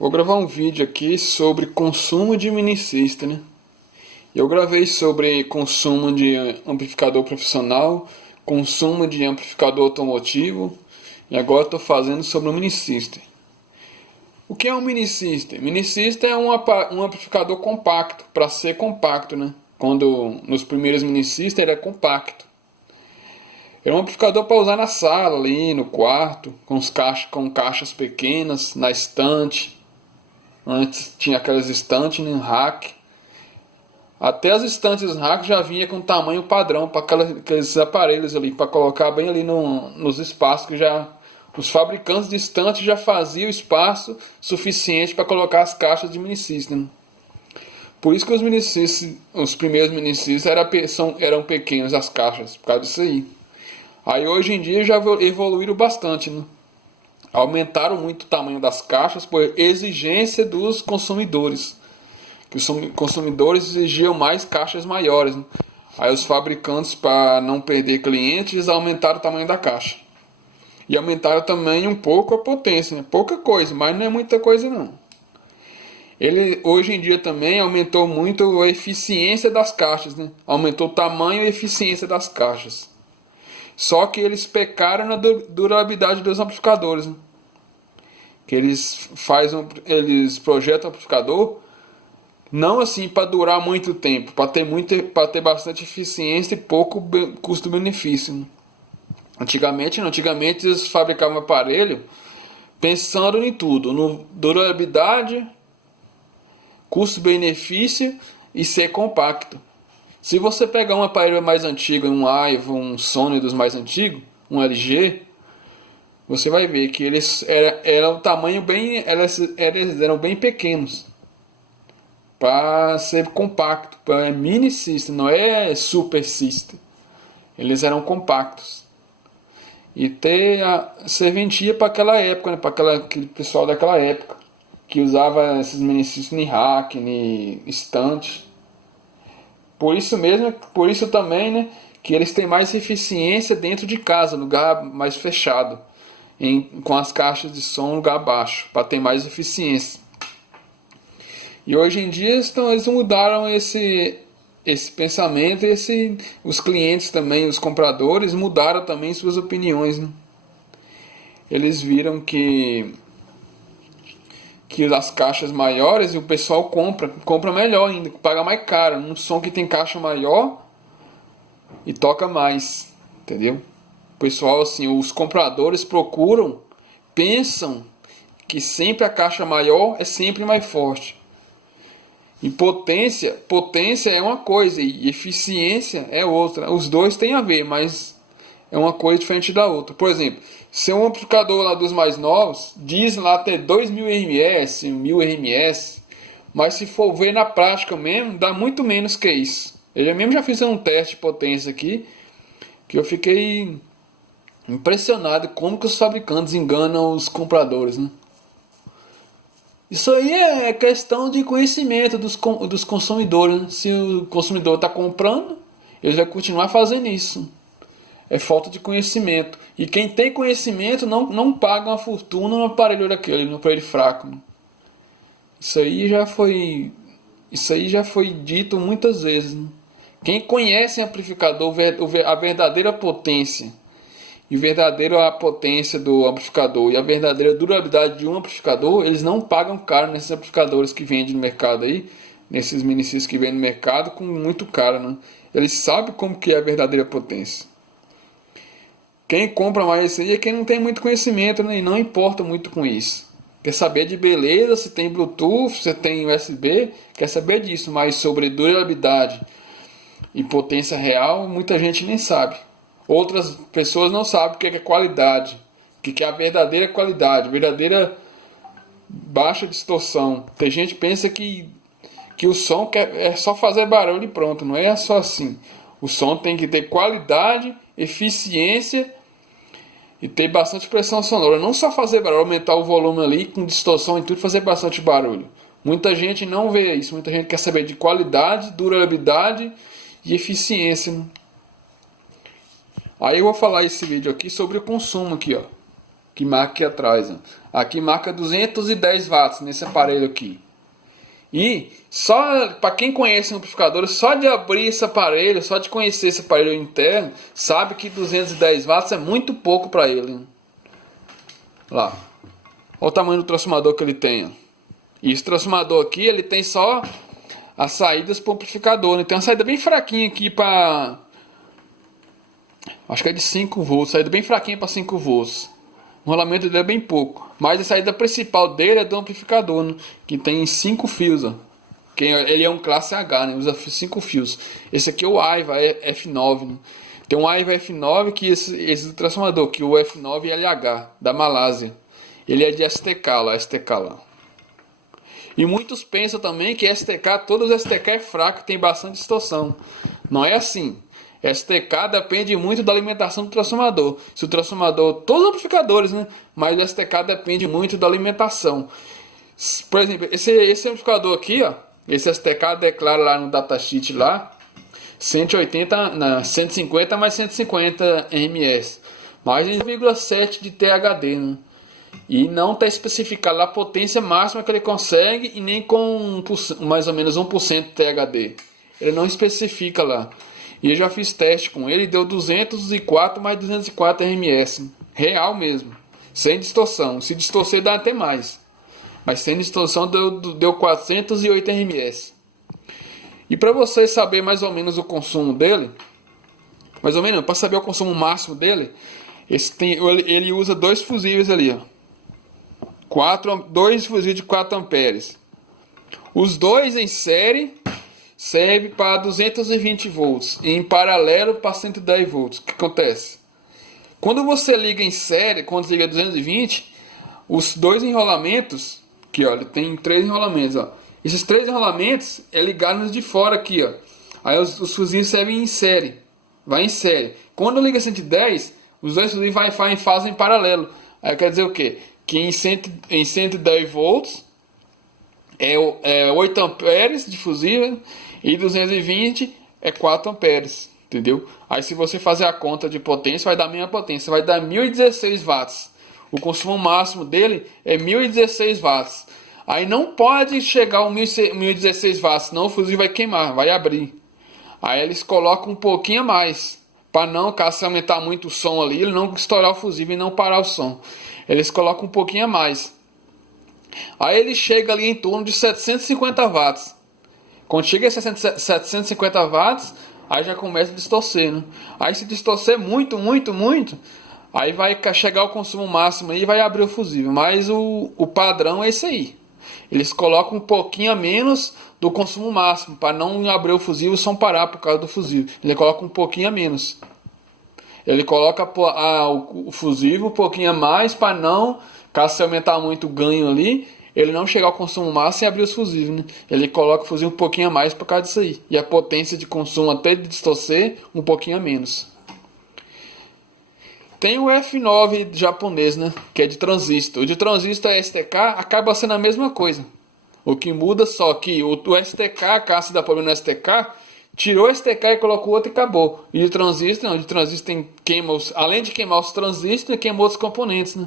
Vou gravar um vídeo aqui sobre consumo de mini system, né? Eu gravei sobre consumo de amplificador profissional, consumo de amplificador automotivo e agora estou fazendo sobre o mini system. O que é um mini system? Mini system é um amplificador compacto, para ser compacto, né? Quando nos primeiros mini system ele é compacto. É um amplificador para usar na sala, ali no quarto, com caixas pequenas, na estante. Antes tinha aquelas estantes em rack. Até as estantes rack já vinha com tamanho padrão para aqueles aparelhos ali, para colocar bem ali nos espaços que já os fabricantes de estantes já faziam espaço suficiente para colocar as caixas de mini system. Por isso que os primeiros mini system eram pequenos as caixas, por causa disso aí. Aí hoje em dia já evoluíram bastante, né? Aumentaram muito o tamanho das caixas por exigência dos consumidores. Que os consumidores exigiam mais caixas maiores, né? Aí os fabricantes, para não perder clientes, aumentaram o tamanho da caixa. E aumentaram também um pouco a potência, né? Pouca coisa, mas não é muita coisa não. Ele hoje em dia também aumentou muito a eficiência das caixas, né? Aumentou o tamanho e eficiência das caixas. Só que eles pecaram na durabilidade dos amplificadores, né? Que eles projetam o amplificador não assim para durar muito tempo, para ter bastante eficiência e pouco custo-benefício, né? Antigamente eles fabricavam aparelho pensando em tudo, no durabilidade, custo-benefício e ser compacto. Se você pegar um aparelho mais antigo, um Aivo, um Sony dos mais antigos, um LG, você vai ver que eles eram o tamanho eles eram bem pequenos para ser compacto, para mini system, não é super system. Eles eram compactos. E ter a serventia para aquela época, né, para aquele pessoal daquela época que usava esses mini system em rack, em estante. Por isso também, né, que eles têm mais eficiência dentro de casa, lugar mais fechado, com as caixas de som lugar baixo, para ter mais eficiência. E hoje em dia eles mudaram esse pensamento, os clientes também, os compradores mudaram também suas opiniões, né? Eles viram que as caixas maiores o pessoal compra melhor ainda, paga mais caro, um som que tem caixa maior e toca mais, entendeu? O pessoal, assim, os compradores pensam que sempre a caixa maior é sempre mais forte. E potência é uma coisa e eficiência é outra. Os dois têm a ver, mas é uma coisa diferente da outra. Por exemplo, se um amplificador lá dos mais novos diz lá ter 2000 RMS, 1000 RMS, mas se for ver na prática mesmo, dá muito menos que isso. Eu mesmo já fiz um teste de potência aqui, que eu fiquei impressionado como que os fabricantes enganam os compradores, né? Isso aí é questão de conhecimento dos consumidores, né? Se o consumidor está comprando, ele vai continuar fazendo isso. É falta de conhecimento. E quem tem conhecimento não paga uma fortuna no aparelho daquele, no aparelho fraco, né? Isso aí já foi dito muitas vezes, né? Quem conhece amplificador, a verdadeira potência, e a potência do amplificador e a verdadeira durabilidade de um amplificador, eles não pagam caro nesses amplificadores que vendem no mercado aí, nesses mini systems que vendem no mercado com muito caro, né? Eles sabem como que é a verdadeira potência. Quem compra mais isso aí é quem não tem muito conhecimento, né? E não importa muito com isso. Quer saber de beleza, se tem Bluetooth, se tem USB, quer saber disso, mas sobre durabilidade e potência real, muita gente nem sabe. Outras pessoas não sabem o que é qualidade, o que é a verdadeira qualidade, verdadeira baixa distorção. Tem gente que pensa que o som é só fazer barulho e pronto, não é só assim. O som tem que ter qualidade, eficiência e ter bastante pressão sonora. Não só fazer barulho, aumentar o volume ali com distorção e tudo, fazer bastante barulho. Muita gente não vê isso, muita gente quer saber de qualidade, durabilidade e eficiência, né? Aí eu vou falar esse vídeo aqui sobre o consumo aqui, ó. que marca aqui atrás. Ó. Aqui marca 210 watts nesse aparelho aqui. E só para quem conhece amplificador, só de abrir esse aparelho, só de conhecer esse aparelho interno, sabe que 210 watts é muito pouco para ele. Né? Lá. Olha o tamanho do transformador que ele tem. Ó. E esse transformador aqui, ele tem só as saídas para o amplificador. Né? Tem uma saída bem fraquinha aqui para... Acho que é de 5 volts. Saída bem fraquinha para 5 volts. O rolamento dele é bem pouco. Mas a saída principal dele é do amplificador, né? Que tem 5 fios. Ó. Ele é um classe H, né? Usa 5 fios. Esse aqui é o Aiva F9. Né? Tem um Aiva F9 que esse do transformador, que o F9LH, da Malásia. Ele é de STK lá. E muitos pensam também que STK, todos os STK é fraco, tem bastante distorção. Não é assim. STK depende muito da alimentação do transformador. Se o transformador, todos os amplificadores, né? Mas o STK depende muito da alimentação. Por exemplo, esse amplificador aqui, ó, esse STK declara lá no datasheet lá 150 mais 150 ms, mais 1,7 de THD, né? E não está especificado lá a potência máxima que ele consegue e nem com mais ou menos 1% de THD. Ele não especifica lá. E eu já fiz teste com ele, deu 204 mais 204 RMS. Real mesmo. Sem distorção. Se distorcer dá até mais. Mas sem distorção deu 408 RMS. E para vocês saberem mais ou menos o consumo dele, mais ou menos, para saber o consumo máximo dele, ele usa 2 fusíveis ali, ó. 2 fusíveis de 4 amperes. Os dois em série serve para 220 volts e em paralelo para 110 volts. O que acontece? Quando você liga em série, quando liga 220, os dois enrolamentos, aqui ó, ele tem 3 enrolamentos, ó. Esses 3 enrolamentos é ligado nos de fora aqui, ó. Aí os fusíveis servem em série, vai em série. Quando liga 110, os dois fusíveis fazem em paralelo. Aí quer dizer o quê? Que em 110 volts é 8 amperes de fusível e 220 é 4 amperes, entendeu? Aí se você fazer a conta de potência, vai dar a mesma potência, vai dar 1016 watts. O consumo máximo dele é 1016 watts. Aí não pode chegar a 1016 watts, senão o fusível vai queimar, vai abrir. Aí eles colocam um pouquinho a mais, para não, caso se aumentar muito o som ali, ele não estourar o fusível e não parar o som. Eles colocam um pouquinho a mais. Aí ele chega ali em torno de 750 watts. Quando chega a 750 watts, aí já começa a distorcer, né? Aí se distorcer muito, aí vai chegar ao consumo máximo e vai abrir o fusível. Mas o padrão é esse aí. Eles colocam um pouquinho a menos do consumo máximo, para não abrir o fusível e o som parar por causa do fusível. Ele coloca um pouquinho a menos. Ele coloca o fusível um pouquinho a mais, para não, caso se aumentar muito o ganho ali, ele não chegar ao consumo máximo e abrir os fusíveis, né? Ele coloca o fusível um pouquinho a mais por causa disso aí. E a potência de consumo até de distorcer um pouquinho a menos. Tem o F9 japonês, né? Que é de transistor. O de transistor STK acaba sendo a mesma coisa. O que muda só que o STK, caso se dá problema no STK, tirou o STK e colocou outro e acabou. E de transistor, não. De transistor além de queimar os transistores, queima outros componentes, né?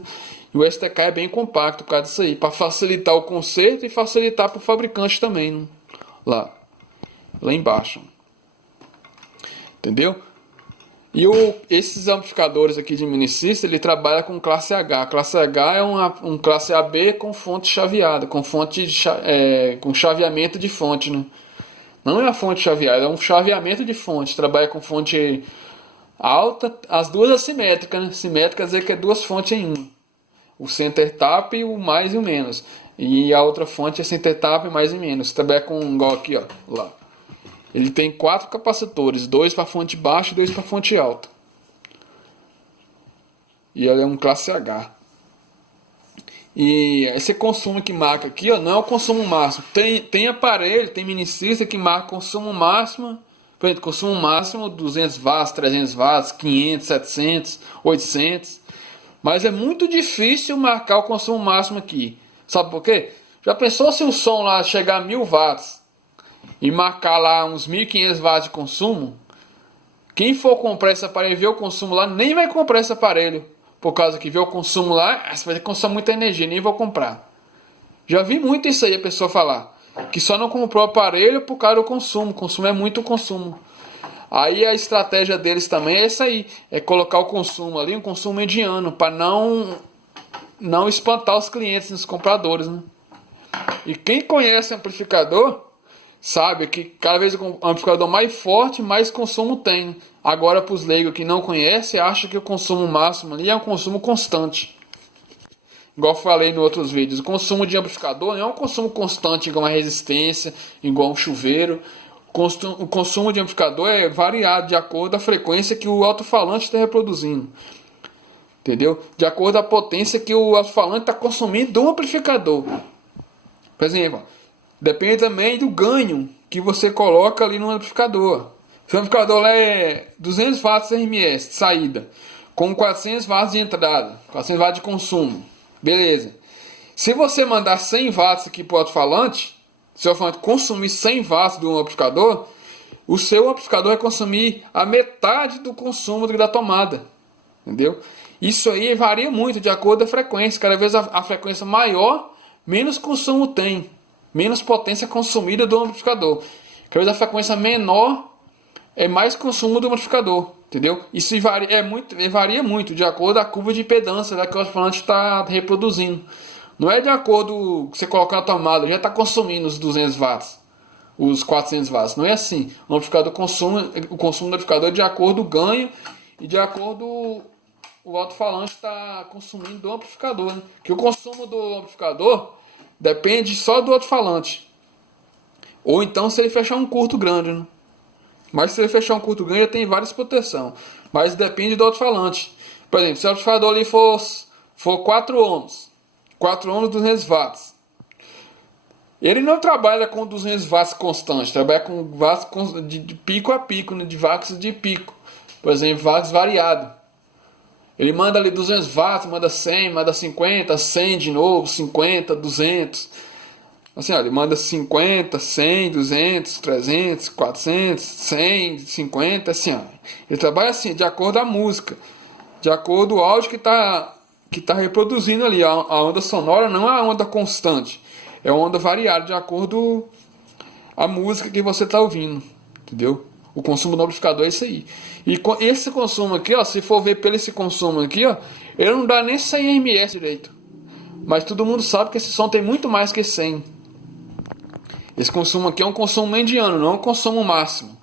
E o STK é bem compacto por causa disso aí, para facilitar o conserto e facilitar para o fabricante também, né? Lá embaixo. Entendeu? E esses amplificadores aqui de mini system, ele trabalha com classe H. Classe H é um classe AB com fonte chaveada, com chaveamento de fonte, né? Não é a fonte chaveada, é um chaveamento de fonte. Trabalha com fonte alta, as duas assimétricas, né? Simétrica quer dizer que é 2 fontes em uma. O center tap e o mais e o menos. E a outra fonte é center tap mais e menos. Trabalha com igual aqui, ó, lá. Ele tem 4 capacitores, 2 para fonte baixa e 2 para fonte alta. E ele é um classe H. E esse consumo que marca aqui, ó, não é o consumo máximo. Tem aparelho, tem mini system que marca consumo máximo. Por exemplo, consumo máximo 200 watts, 300 watts, 500, 700, 800. Mas é muito difícil marcar o consumo máximo aqui. Sabe por quê? Já pensou se o som lá chegar a 1000 watts e marcar lá uns 1500 watts de consumo? Quem for comprar esse aparelho e ver o consumo lá, nem vai comprar esse aparelho. por causa que vê o consumo lá, você vai consumir muita energia, nem vou comprar. Já vi muito isso aí a pessoa falar, que só não comprou o aparelho por causa do consumo. O consumo é muito consumo. Aí a estratégia deles também é essa aí, é colocar o consumo ali, um consumo mediano, para não espantar os clientes, os compradores, né? E quem conhece amplificador sabe que cada vez o amplificador mais forte, mais consumo tem. Agora, para os leigos que não conhecem, acham que o consumo máximo ali é um consumo constante. Igual eu falei em outros vídeos, o consumo de amplificador não é um consumo constante, igual uma resistência, igual um chuveiro. O consumo de amplificador é variado de acordo com a frequência que o alto-falante está reproduzindo. Entendeu? De acordo com a potência que o alto-falante está consumindo do amplificador. Por exemplo, depende também do ganho que você coloca ali no amplificador. Se o amplificador lá é 200 watts RMS de saída, com 400 watts de entrada, 400 watts de consumo, beleza. Se você mandar 100 watts aqui para o alto-falante, se o alto-falante consumir 100 watts do amplificador, o seu amplificador vai consumir a metade do consumo da tomada. Entendeu? Isso aí varia muito de acordo com a frequência. Cada vez a frequência maior, menos consumo tem, menos potência consumida do amplificador. Cada vez a frequência menor, é mais consumo do amplificador. Entendeu? Isso varia muito de acordo com a curva de impedância que o alto-falante está reproduzindo. Não é de acordo com você colocar na tomada, já está consumindo os 200 watts, os 400 watts. Não é assim. O amplificador o consumo do amplificador é de acordo com o ganho e de acordo com o alto-falante está consumindo do amplificador. Né? Que o consumo do amplificador depende só do alto-falante. Ou então se ele fechar um curto grande. Né? Mas se ele fechar um curto grande, tem várias proteções. Mas depende do alto-falante. Por exemplo, se o amplificador ali for 4 ohms, 4 ohms, 200 watts. Ele não trabalha com 200 watts constante, trabalha com watts de pico a pico, de watts de pico. Por exemplo, watts variado. Ele manda ali 200 watts, manda 100, manda 50, 100 de novo, 50, 200. Assim, ó, ele manda 50, 100, 200, 300, 400, 100, 50, assim, ó. Ele trabalha assim, de acordo com a música, de acordo com o áudio que está reproduzindo ali. A onda sonora não é a onda constante, é uma onda variada de acordo com a música que você está ouvindo, entendeu? O consumo do amplificador é isso aí. E esse consumo aqui, ó, se for ver pelo esse consumo aqui, ó, ele não dá nem 100 ms direito. Mas todo mundo sabe que esse som tem muito mais que 100. Esse consumo aqui é um consumo mediano, não é um consumo máximo.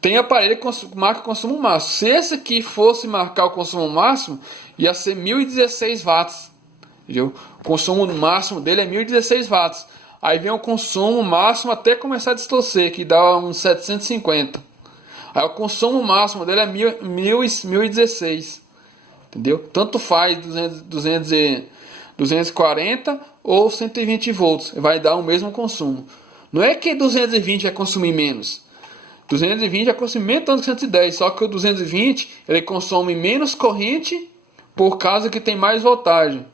Tem aparelho que marca consumo máximo. Se esse aqui fosse marcar o consumo máximo, ia ser 1016 watts. Entendeu? O consumo máximo dele é 1016 watts. Aí vem o consumo máximo até começar a distorcer, que dá uns 750. Aí o consumo máximo dele é 1016. Entendeu? Tanto faz 240 ou 120 volts. Vai dar o mesmo consumo. Não é que 220 vai consumir menos. 220 vai consumir menos tanto que 110. Só que o 220 ele consome menos corrente por causa que tem mais voltagem.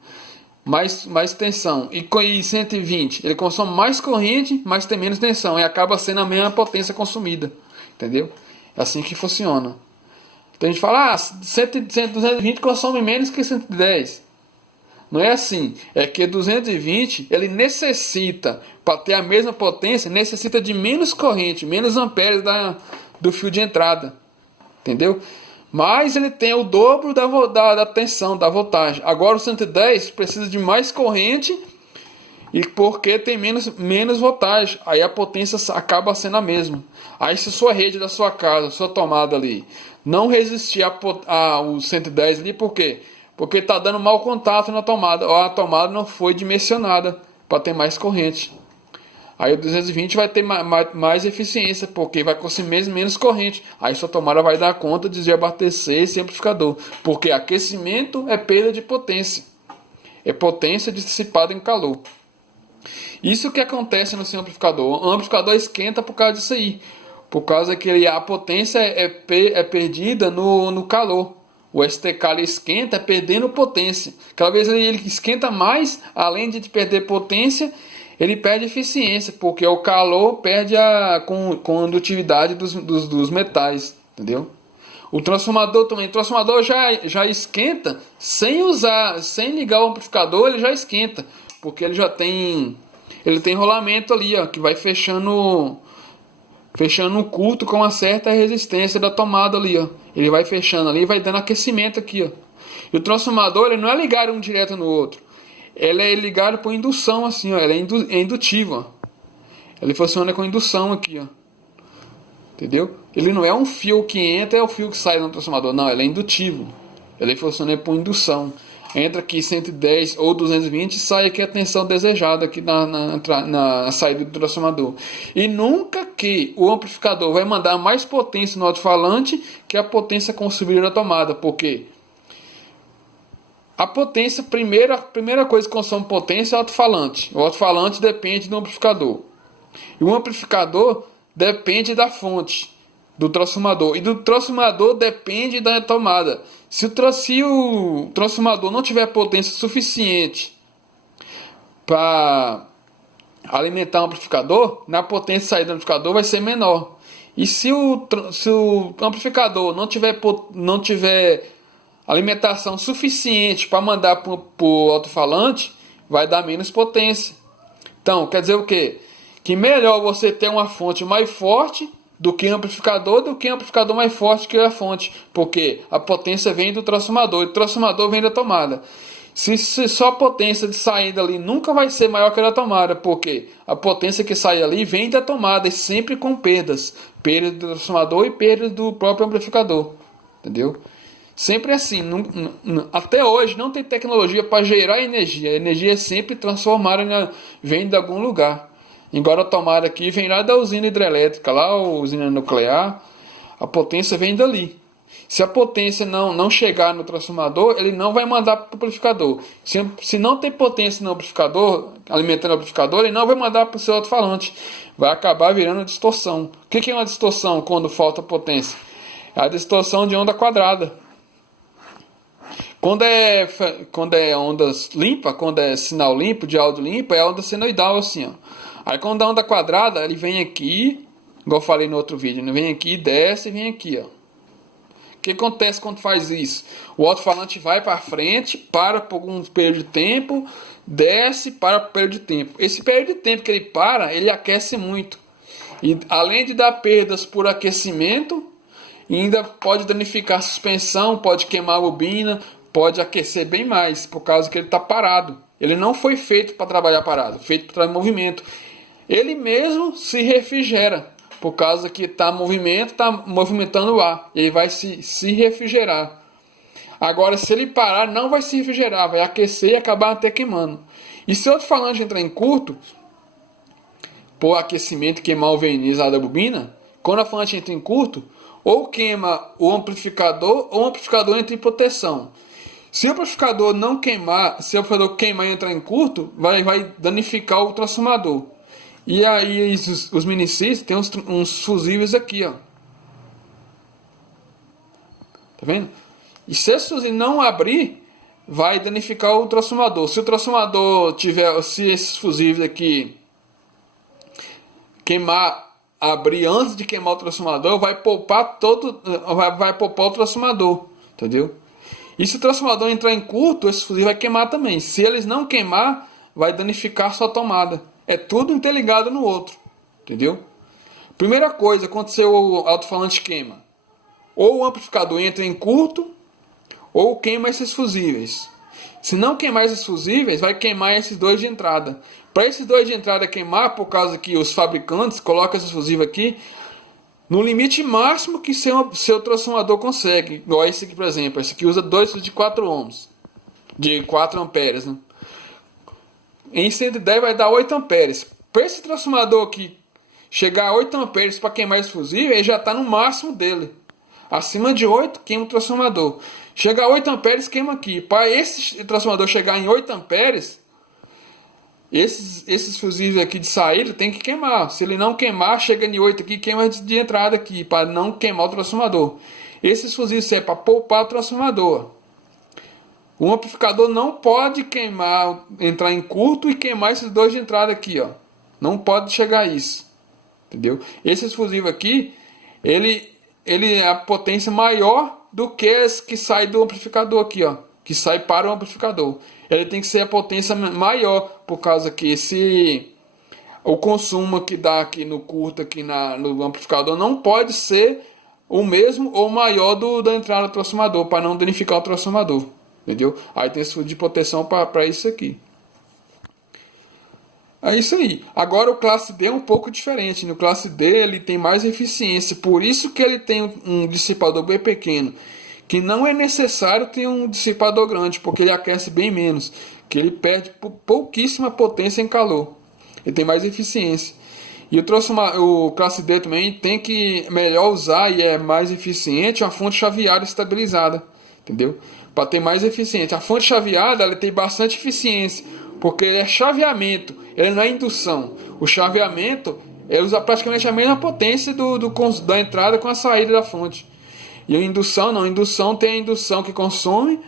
Mais tensão. E 120 ele consome mais corrente, mas tem menos tensão. E acaba sendo a mesma potência consumida. Entendeu? É assim que funciona. Então a gente fala, 220 consome menos que 110. Não é assim. É que 220 ele necessita, para ter a mesma potência, necessita de menos corrente, menos amperes do fio de entrada. Entendeu? Mas ele tem o dobro da tensão, da voltagem. Agora o 110 precisa de mais corrente e porque tem menos voltagem. Aí a potência acaba sendo a mesma. Aí se sua rede da sua casa, sua tomada ali, não resistir ao 110 ali, por quê? Porque está dando mau contato na tomada, ou a tomada não foi dimensionada para ter mais corrente. Aí o 220 vai ter mais eficiência, porque vai consumir menos corrente. Aí sua tomada vai dar conta de abastecer esse amplificador. Porque aquecimento é perda de potência. É potência dissipada em calor. Isso que acontece no seu amplificador. O amplificador esquenta por causa disso aí. Por causa que a potência é perdida no calor. O STK ele esquenta perdendo potência. Cada vez ele esquenta mais, além de perder potência, ele perde eficiência, porque o calor perde a condutividade dos metais, entendeu? O transformador também, o transformador já esquenta sem ligar o amplificador, ele já esquenta, porque ele tem rolamento ali, ó, que vai fechando o curto com uma certa resistência da tomada ali, ó. Ele vai fechando ali e vai dando aquecimento aqui, ó. E o transformador, ele não é ligado um direto no outro. Ele é ligado por indução assim, ó. Ele é indutivo, ó. Ele funciona com indução aqui, ó. Entendeu? Ele não é um fio que entra e é o fio que sai no transformador. Não, ele é indutivo. Ele funciona por indução. Entra aqui 110 ou 220 e sai aqui a tensão desejada aqui na saída do transformador. E nunca que o amplificador vai mandar mais potência no alto-falante que a potência consumida da tomada. Por quê? A potência, a primeira coisa que consome potência é o alto-falante. O alto-falante depende do amplificador. E o amplificador depende da fonte do transformador. E do transformador depende da tomada. Se o transformador não tiver potência suficiente para alimentar o amplificador, na potência saída do amplificador vai ser menor. E se o amplificador não tiver alimentação suficiente para mandar para o alto-falante, vai dar menos potência. Então, quer dizer o quê? Que melhor você ter uma fonte mais forte do que amplificador mais forte que a fonte, porque a potência vem do transformador e o transformador vem da tomada. Se só a potência de saída ali nunca vai ser maior que a da tomada, porque a potência que sai ali vem da tomada e sempre com perdas do transformador e perdas do próprio amplificador, entendeu? Sempre assim, até hoje não tem tecnologia para gerar energia. A energia é sempre transformada, vem de algum lugar. Embora a tomada aqui vem lá da usina hidrelétrica, lá a usina nuclear, a potência vem dali. Se a potência não chegar no transformador, ele não vai mandar para o amplificador. Se não tem potência no amplificador, alimentando o amplificador, ele não vai mandar para o seu alto-falante. Vai acabar virando distorção. O que é uma distorção quando falta potência? É a distorção de onda quadrada. Quando é ondas limpa, quando é sinal limpo, de áudio limpo, é a onda senoidal assim, ó. Aí quando a onda quadrada, ele vem aqui, igual eu falei no outro vídeo, ele vem aqui, desce e vem aqui, ó. O que acontece quando faz isso? O alto-falante vai para frente, para por um período de tempo, desce, para por um período de tempo. Esse período de tempo que ele para, ele aquece muito. E além de dar perdas por aquecimento, ainda pode danificar a suspensão, pode queimar a bobina, pode aquecer bem mais, por causa que ele está parado. Ele não foi feito para trabalhar parado, feito para trabalhar em movimento. Ele mesmo se refrigera, por causa que está movimento, está movimentando o ar. Ele vai se refrigerar. Agora, se ele parar, não vai se refrigerar, vai aquecer e acabar até queimando. E se o alto-falante entrar em curto, por aquecimento, queimar o verniz lá da bobina, quando o alto-falante entra em curto, ou queima o amplificador, ou o amplificador entra em proteção. Se o amplificador não queimar, se o amplificador queimar e entrar em curto, vai danificar o transformador. E aí os mini-sys tem uns fusíveis aqui, ó. Tá vendo? E se esse fusível não abrir, vai danificar o transformador. Se o transformador tiver, se esses fusíveis aqui abrir antes de queimar o transformador, vai poupar o transformador, entendeu? E se o transformador entrar em curto, esse fusível vai queimar também. Se eles não queimar, vai danificar sua tomada. É tudo interligado no outro, entendeu? Primeira coisa, quando seu alto-falante queima, ou o amplificador entra em curto, ou queima esses fusíveis. Se não queimar esses fusíveis, vai queimar esses dois de entrada. Para esses dois de entrada queimar, por causa que os fabricantes colocam esses fusíveis aqui no limite máximo que seu transformador consegue. Igual esse aqui, por exemplo. Esse aqui usa 2 de 4 ohms. De 4 amperes, né? Em 110 vai dar 8 amperes. Para esse transformador aqui chegar a 8 amperes para queimar esse fusível, ele já está no máximo dele. Acima de 8, queima o transformador. Chega a 8 amperes, queima aqui. Para esse transformador chegar em 8 amperes, esses fusíveis aqui de saída tem que queimar. Se ele não queimar, chega em 8 aqui, queima de entrada aqui, para não queimar o transformador. Esses fusíveis servem para poupar o transformador. O amplificador não pode entrar em curto e queimar esses dois de entrada aqui, ó. Não pode chegar a isso. Entendeu? Esses fusíveis aqui, ele ele é a potência maior do que esse que sai do amplificador aqui, ó, que sai para o amplificador. Ele tem que ser a potência maior, por causa que se o consumo que dá aqui no curto, aqui no amplificador, não pode ser o mesmo ou maior da entrada do transformador, para não danificar o transformador, entendeu? Aí tem esse de proteção para isso aqui. É isso aí. Agora o classe D é um pouco diferente. No classe D ele tem mais eficiência, por isso que ele tem um dissipador bem pequeno, que não é necessário ter um dissipador grande, porque ele aquece bem menos, que ele perde pouquíssima potência em calor. Ele tem mais eficiência. E o classe D também tem que melhor usar e é mais eficiente uma fonte chaveada estabilizada, entendeu? Para ter mais eficiente. A fonte chaveada ela tem bastante eficiência, porque ele é chaveamento, ele não é indução. O chaveamento ele usa praticamente a mesma potência da entrada com a saída da fonte. E a indução não, a indução tem a indução que consome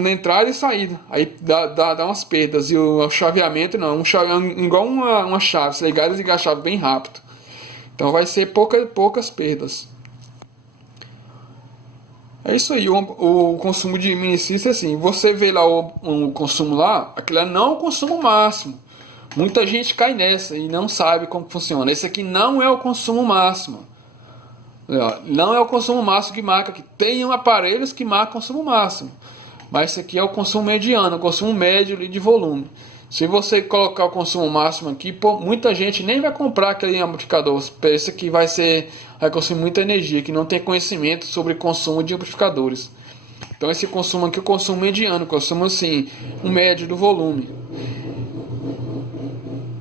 na entrada e saída, aí dá umas perdas. E o chaveamento não, igual uma chave, se ligar e desligar a chave bem rápido, então vai ser poucas perdas. É isso aí. O consumo de minicista é assim, você vê lá o consumo lá, aquilo não é o consumo máximo. Muita gente cai nessa e não sabe como funciona. Esse aqui não é o consumo máximo. Não é o consumo máximo que marca aqui. Tem aparelhos que marcam consumo máximo, mas esse aqui é o consumo mediano, o consumo médio de volume. Se você colocar o consumo máximo aqui, muita gente nem vai comprar aquele amplificador. Esse aqui vai consumir muita energia, que não tem conhecimento sobre consumo de amplificadores. Então esse consumo aqui é o consumo mediano, consumo assim, um médio do volume.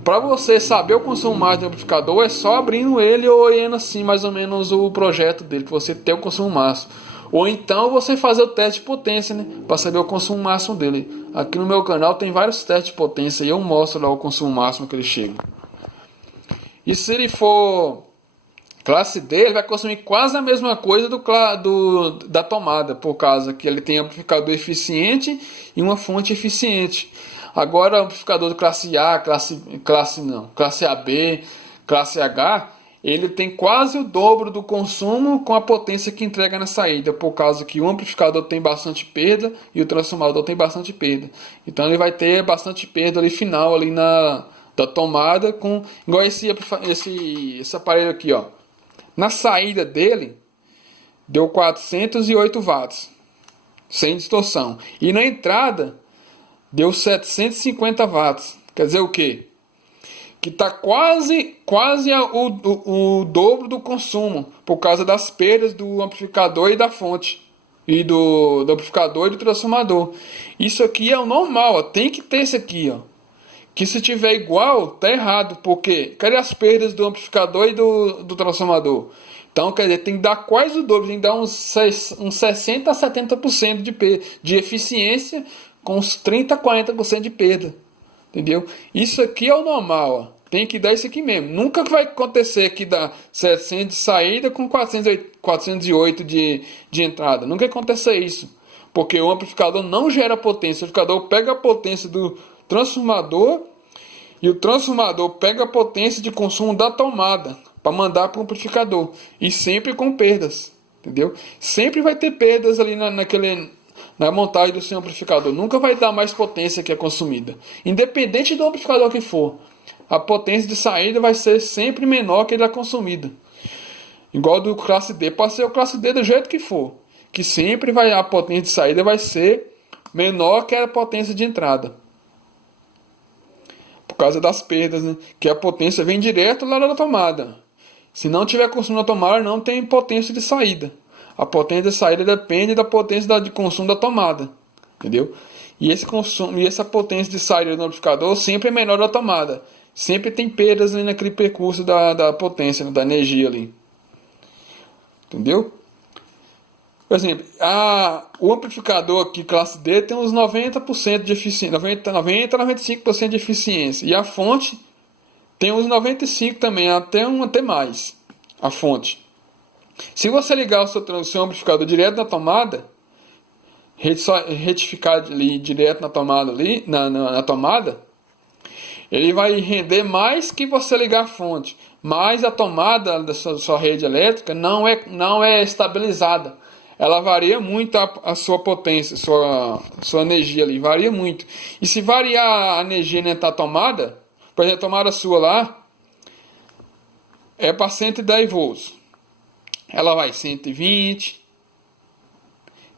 Para você saber o consumo máximo do amplificador, é só abrindo ele ou olhando assim mais ou menos o projeto dele, que você tem o consumo máximo. Ou então você fazer o teste de potência, né, para saber o consumo máximo dele. Aqui no meu canal tem vários testes de potência e eu mostro lá o consumo máximo que ele chega. E se ele for classe D, ele vai consumir quase a mesma coisa da tomada, por causa que ele tem amplificador eficiente e uma fonte eficiente. Agora o amplificador de classe A, classe AB, classe H, ele tem quase o dobro do consumo com a potência que entrega na saída, por causa que o amplificador tem bastante perda e o transformador tem bastante perda. Então ele vai ter bastante perda ali final ali da tomada, igual esse aparelho aqui, ó. Na saída dele deu 408 watts sem distorção, e na entrada deu 750 watts. Quer dizer o quê? Que está quase o dobro do consumo, por causa das perdas do amplificador e da fonte, e do amplificador e do transformador. Isso aqui é o normal, ó. Tem que ter isso aqui, ó. Que se tiver igual, tá errado, porque cadê as perdas do amplificador e do transformador? Então, quer dizer, tem que dar quase o dobro, tem que dar uns 60 a 70% de eficiência, com uns 30 a 40% de perda. Entendeu? Isso aqui é o normal, ó. Tem que dar isso aqui mesmo. Nunca vai acontecer que dá 700 de saída com 408 de entrada. Nunca vai acontecer isso. Porque o amplificador não gera potência. O amplificador pega a potência do transformador e o transformador pega a potência de consumo da tomada para mandar para o amplificador. E sempre com perdas. Entendeu? Sempre vai ter perdas ali na montagem do seu amplificador. Nunca vai dar mais potência que a consumida. Independente do amplificador que for, a potência de saída vai ser sempre menor que a da consumida. Igual do classe D. Pode ser o classe D do jeito que for, que sempre a potência de saída vai ser menor que a potência de entrada. Por causa das perdas, né? Que a potência vem direto lá da tomada. Se não tiver consumo na tomada, não tem potência de saída. A potência de saída depende da potência de consumo da tomada. Entendeu? E essa potência de saída do amplificador sempre é menor da tomada. Sempre tem perdas ali naquele percurso da potência, da energia ali. Entendeu? Por exemplo, o amplificador aqui, classe D, tem uns 90% de eficiência. 90 a 95% de eficiência. E a fonte tem uns 95% também, até mais. A fonte. Se você ligar o seu amplificador direto na tomada, retificar ali direto na tomada, na tomada, ele vai render mais que você ligar a fonte. mas a tomada da sua rede elétrica não é estabilizada. Ela varia muito a sua potência, sua energia ali, varia muito. E se variar a energia dentro da tomada, por exemplo, a tomada sua lá é para 110 volts. Ela vai 120,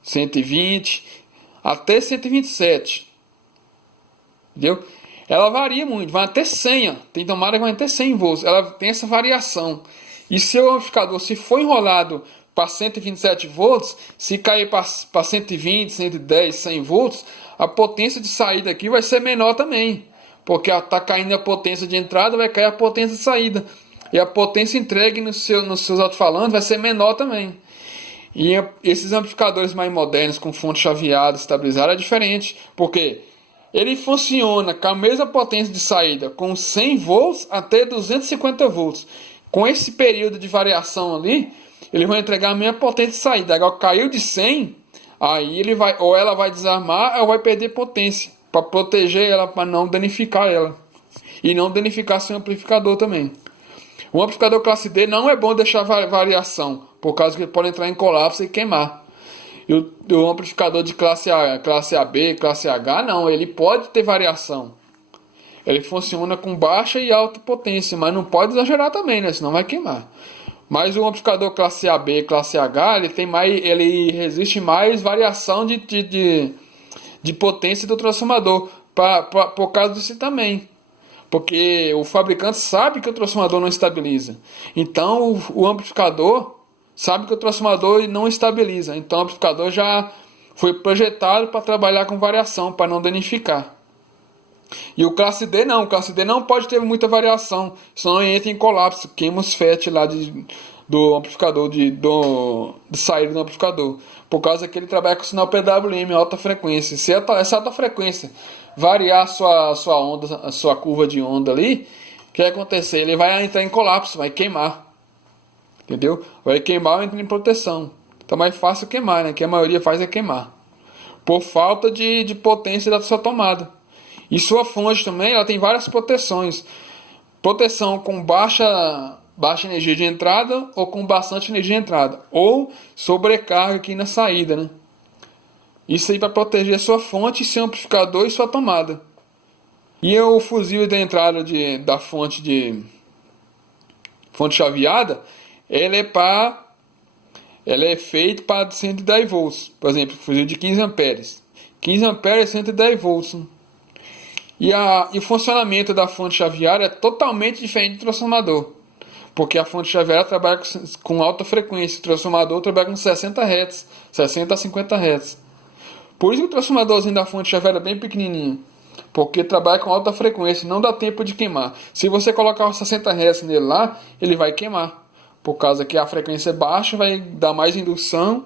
120, até 127. Entendeu? Ela varia muito, vai até 100. Ó. Tem tomada que vai até 100 volts. Ela tem essa variação. E se o amplificador se for enrolado para 127 volts, se cair para 120, 110, 100 volts, a potência de saída aqui vai ser menor também. Porque está caindo a potência de entrada, vai cair a potência de saída. E a potência entregue nos seus alto-falantes vai ser menor também. E esses amplificadores mais modernos, com fonte chaveada, estabilizada, é diferente. Porque ele funciona com a mesma potência de saída, com 100 volts até 250 volts. Com esse período de variação ali, ele vai entregar a mesma potência de saída. Agora caiu de 100, aí ele vai, ou ela vai desarmar ou vai perder potência, para proteger ela, para não danificar ela. E não danificar seu amplificador também. O amplificador classe D não é bom deixar variação, por causa que ele pode entrar em colapso e queimar. E o amplificador de classe AB, classe H, não, ele pode ter variação. Ele funciona com baixa e alta potência, mas não pode exagerar também, né? Senão vai queimar. Mas o amplificador classe AB, classe H, ele resiste mais variação de potência do transformador, por causa disso também. Porque o fabricante sabe que o transformador não estabiliza. Então o amplificador sabe que o transformador não estabiliza. Então o amplificador já foi projetado para trabalhar com variação, para não danificar. E o classe D não. O classe D não pode ter muita variação, senão entra em colapso, queima os FET lá do amplificador, de saída do amplificador. Por causa que ele trabalha com sinal PWM, alta frequência. Se essa alta frequência variar a sua onda, a sua curva de onda ali, o que vai acontecer? Ele vai entrar em colapso, vai queimar. Entendeu? Vai queimar ou entra em proteção. Então é mais fácil queimar, né? Que a maioria faz é queimar. Por falta de potência da sua tomada. E sua fonte também, ela tem várias proteções. Proteção com baixa energia de entrada ou com bastante energia de entrada. Ou sobrecarga aqui na saída, né? Isso aí para proteger sua fonte, seu amplificador e sua tomada. E o fusível da entrada da fonte chaveada, ela é feito para 110 volts. Por exemplo, fusível de 15 amperes. 15 amperes é 110 volts. E o funcionamento da fonte chaveada é totalmente diferente do transformador. Porque a fonte chaveada trabalha com alta frequência. O transformador trabalha com 60 Hz. 60 a 50 Hz. Por isso que o transformadorzinho da fonte chaveada é bem pequenininho. Porque trabalha com alta frequência. Não dá tempo de queimar. Se você colocar os 60 Hz nele lá, ele vai queimar. Por causa que a frequência é baixa, vai dar mais indução.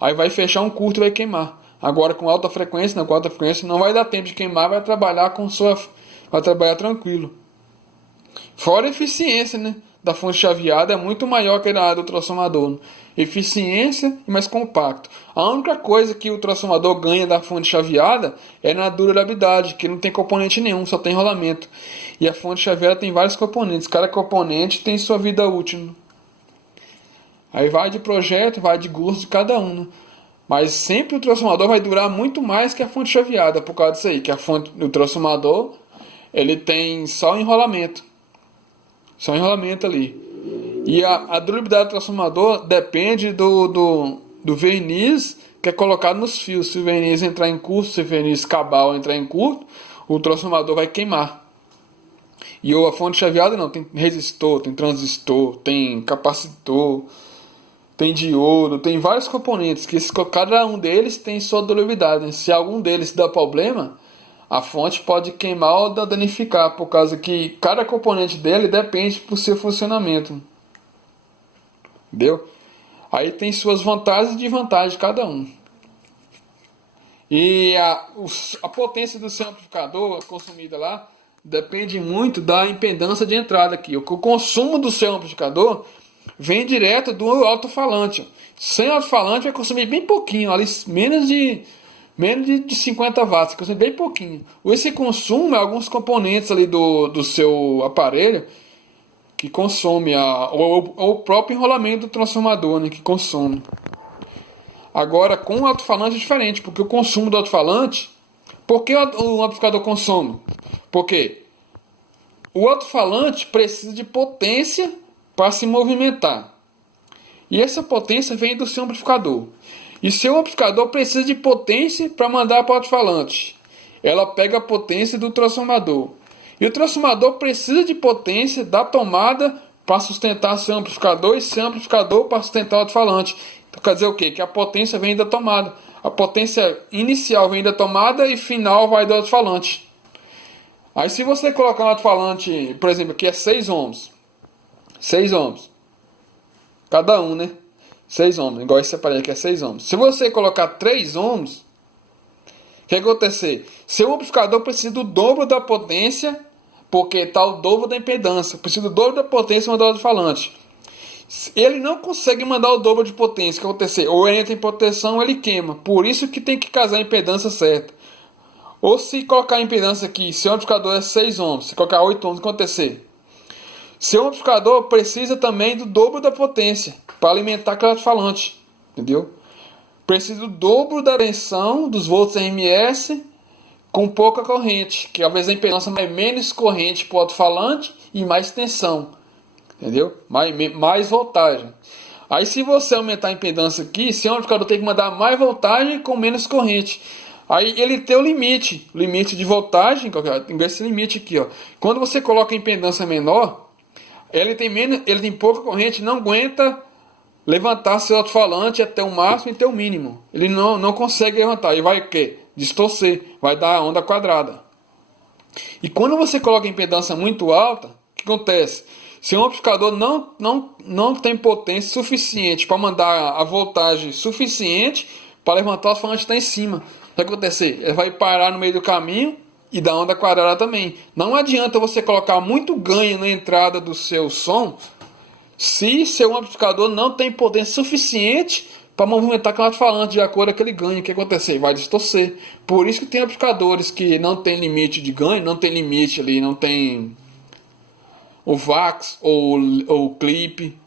Aí vai fechar um curto e vai queimar. Agora com alta frequência não vai dar tempo de queimar, vai trabalhar tranquilo. Fora a eficiência, né, da fonte chaveada é muito maior que a do transformador. Eficiência e mais compacto. A única coisa que o transformador ganha da fonte chaveada é na durabilidade, que não tem componente nenhum, só tem rolamento. E a fonte chaveada tem vários componentes, cada componente tem sua vida útil. Aí vai de projeto, vai de gosto de cada um, né? Mas sempre o transformador vai durar muito mais que a fonte chaveada, por causa disso aí, que o transformador, ele tem só enrolamento. Só enrolamento ali. E a durabilidade do transformador depende do verniz que é colocado nos fios. Se o verniz entrar em curto, se o verniz cabal entrar em curto, o transformador vai queimar. E a fonte chaveada não, tem resistor, tem transistor, tem capacitor, tem diodo, tem vários componentes, que cada um deles tem sua durabilidade. Se algum deles dá problema, a fonte pode queimar ou danificar, por causa que cada componente dele depende do seu funcionamento. Entendeu? Aí tem suas vantagens e desvantagens de cada um. E a potência do seu amplificador consumida lá depende muito da impedância de entrada aqui. O consumo do seu amplificador vem direto do alto-falante. Sem alto-falante vai consumir bem pouquinho, ali menos de 50 watts, consome bem pouquinho. Esse consumo é alguns componentes ali do seu aparelho que consome, ou o próprio enrolamento do transformador, né, que consome. Agora, com o alto-falante é diferente, porque o consumo do alto-falante... Por que o amplificador consome? Porque o alto-falante precisa de potência para se movimentar. E essa potência vem do seu amplificador. E seu amplificador precisa de potência para mandar para o alto-falante. Ela pega a potência do transformador. E o transformador precisa de potência da tomada para sustentar seu amplificador e seu amplificador para sustentar o alto-falante. Então quer dizer o quê? Que a potência vem da tomada. A potência inicial vem da tomada e final vai do alto-falante. Aí se você colocar um alto-falante, por exemplo, aqui é 6 ohms. 6 ohms. Cada um, né? 6 ohms. Igual esse aparelho aqui é 6 ohms. Se você colocar 3 ohms, o que vai acontecer? Seu amplificador precisa do dobro da potência, porque está o dobro da impedância. Precisa do dobro da potência para mandar o alto-falante. Ele não consegue mandar o dobro de potência. O que vai acontecer? Ou ele entra em proteção ou ele queima. Por isso que tem que casar a impedância certa. Ou se colocar a impedância aqui, seu amplificador é 6 ohms, se colocar 8 ohms, o que vai acontecer? Seu amplificador precisa também do dobro da potência para alimentar aquele alto-falante. Entendeu? Precisa do dobro da tensão dos volts RMS com pouca corrente. Que às vezes a impedância é menos corrente para o alto-falante e mais tensão. Entendeu? Mais voltagem. Aí se você aumentar a impedância aqui, seu amplificador tem que mandar mais voltagem com menos corrente. Aí ele tem o limite de voltagem, esse limite aqui, ó. Quando você coloca a impedância menor, ele tem pouca corrente, não aguenta levantar seu alto-falante até o máximo e até o mínimo. Ele não consegue levantar. E vai o quê? Distorcer, vai dar onda quadrada. E quando você coloca a impedância muito alta, o que acontece? Se um amplificador não tem potência suficiente para mandar a voltagem suficiente para levantar o alto-falante está em cima, o que vai acontecer? Ele vai parar no meio do caminho e dar onda quadrada também. Não adianta você colocar muito ganho na entrada do seu som se seu amplificador não tem potência suficiente para movimentar aquele alto-falante de acordo com aquele ganho. O que vai acontecer? Vai distorcer. Por isso que tem amplificadores que não tem limite de ganho, não tem limite ali, não tem o VAX ou o clipe.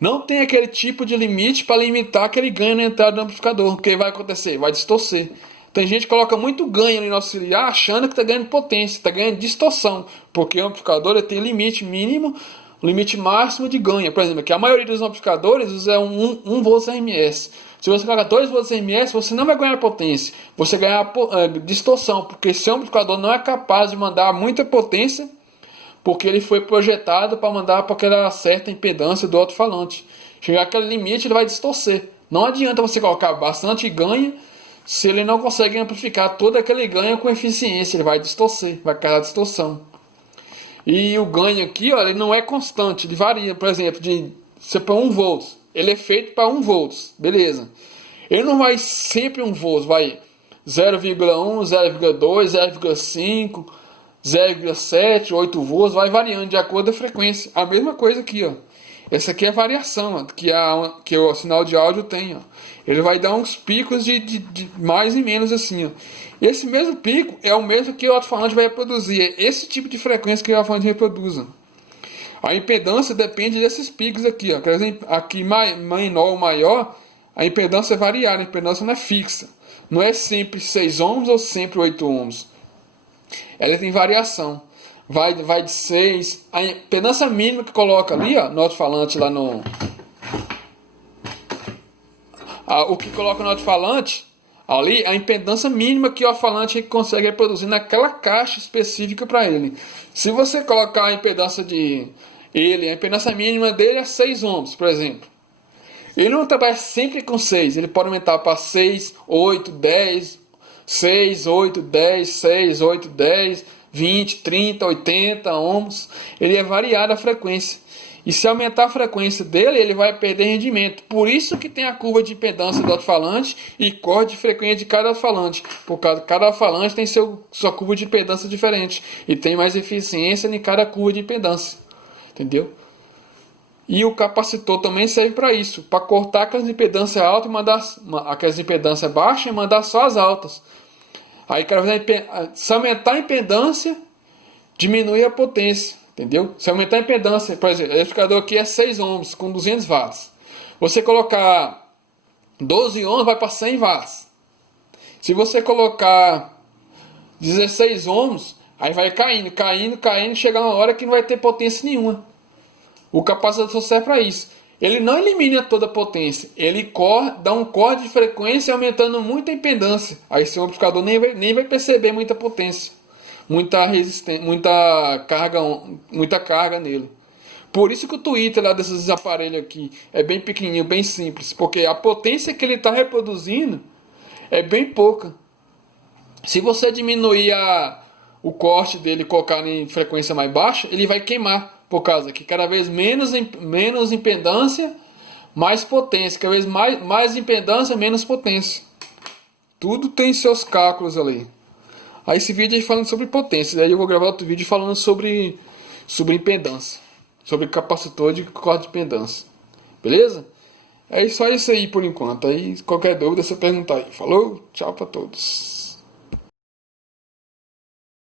Não tem aquele tipo de limite para limitar aquele ganho na entrada do amplificador. O que vai acontecer? Vai distorcer. Tem gente que coloca muito ganho ali no auxiliar achando que está ganhando potência, está ganhando distorção. Porque o amplificador ele tem limite mínimo, limite máximo de ganho. Por exemplo, que a maioria dos amplificadores usa 1 volts RMS. Se você colocar 2 volts RMS, você não vai ganhar potência. Você ganha distorção, porque seu amplificador não é capaz de mandar muita potência, porque ele foi projetado para mandar para aquela certa impedância do alto-falante. Chegar àquele limite, ele vai distorcer. Não adianta você colocar bastante ganho se ele não consegue amplificar todo aquele ganho com eficiência. Ele vai distorcer, vai causar distorção. E o ganho aqui, ó, ele não é constante, ele varia. Por exemplo, você põe 1 volts, ele é feito para 1 volts, beleza. Ele não vai sempre 1 volts, vai 0,1, 0,2, 0,5... 0,7, 8 volts, vai variando de acordo com a frequência. A mesma coisa aqui, ó. Essa aqui é a variação, ó, que o sinal de áudio tem, ó. Ele vai dar uns picos de mais e menos assim, ó. Esse mesmo pico é o mesmo que o alto-falante vai reproduzir. É esse tipo de frequência que o alto-falante reproduz. A impedância depende desses picos aqui, ó. Por exemplo, aqui menor ou maior, a impedância é variada, a impedância não é fixa. Não é sempre 6 ohms ou sempre 8 ohms. Ela tem variação. Vai de 6. A impedância mínima que coloca ali, ó, no alto-falante lá no... o que coloca no alto-falante, ali, a impedância mínima que o alto-falante consegue reproduzir naquela caixa específica para ele. Se você colocar a impedância a impedância mínima dele é 6 ohms, por exemplo. Ele não trabalha sempre com 6. Ele pode aumentar para 6, 8, 10... 6, 8, 10, 6, 8, 10, 20, 30, 80 ohms. Ele é variado a frequência. E se aumentar a frequência dele, ele vai perder rendimento. Por isso que tem a curva de impedância do alto-falante e corte de frequência de cada alto-falante. Por causa que cada alto-falante tem sua curva de impedância diferente. E tem mais eficiência em cada curva de impedância. Entendeu? E o capacitor também serve para isso. Para cortar aquelas impedâncias altas e mandar aquelas impedâncias baixas e mandar só as altas. Aí, se aumentar a impedância, diminui a potência. Entendeu? Se aumentar a impedância, por exemplo, o amplificador aqui é 6 ohms com 200 watts. Você colocar 12 ohms vai para 100 watts. Se você colocar 16 ohms, aí vai caindo, chega uma hora que não vai ter potência nenhuma. O capacitor serve para isso. Ele não elimina toda a potência, ele dá um corte de frequência aumentando muito a impedância. Aí seu amplificador nem vai perceber muita potência, muita resistência, muita carga nele. Por isso que o Twitter lá desses aparelhos aqui é bem pequenininho, bem simples, porque a potência que ele está reproduzindo é bem pouca. Se você diminuir o corte dele e colocar em frequência mais baixa, ele vai queimar, por causa que cada vez menos impedância, mais potência, cada vez mais impedância, menos potência. Tudo tem seus cálculos ali. Aí esse vídeo aí falando sobre potência, daí eu vou gravar outro vídeo falando sobre impedância, sobre capacitor de corte de impedância. Beleza? É só isso aí por enquanto. Aí qualquer dúvida você perguntar aí. Falou? Tchau pra todos.